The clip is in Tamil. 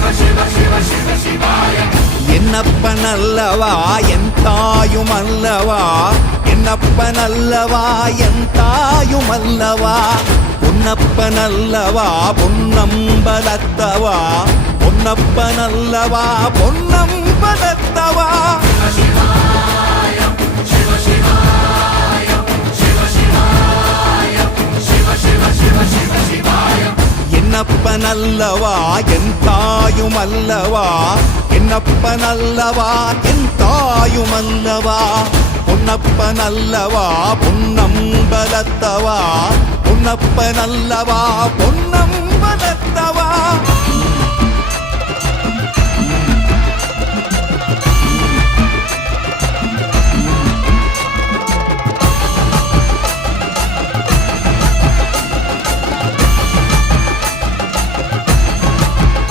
என்னப்பனல்லவா என் தாயுமல்லவா, என்னப்பனல்லவா என் தாயுமல்லவா, பொன்னப்பனல்லவா பொன்னம்பலத்தவா, பொன்னப்பனல்லவா பொன்னம்பலத்தவா. என்னப்பனல்லவா என் தாயுமல்லவா, என்னப்பனல்லவா என் தாயுமல்லவா, பொன்னப்பனல்லவா பொன்னம்பலத்தவா, பொன்னப்பனல்லவா பொன்னம்பலத்தவா.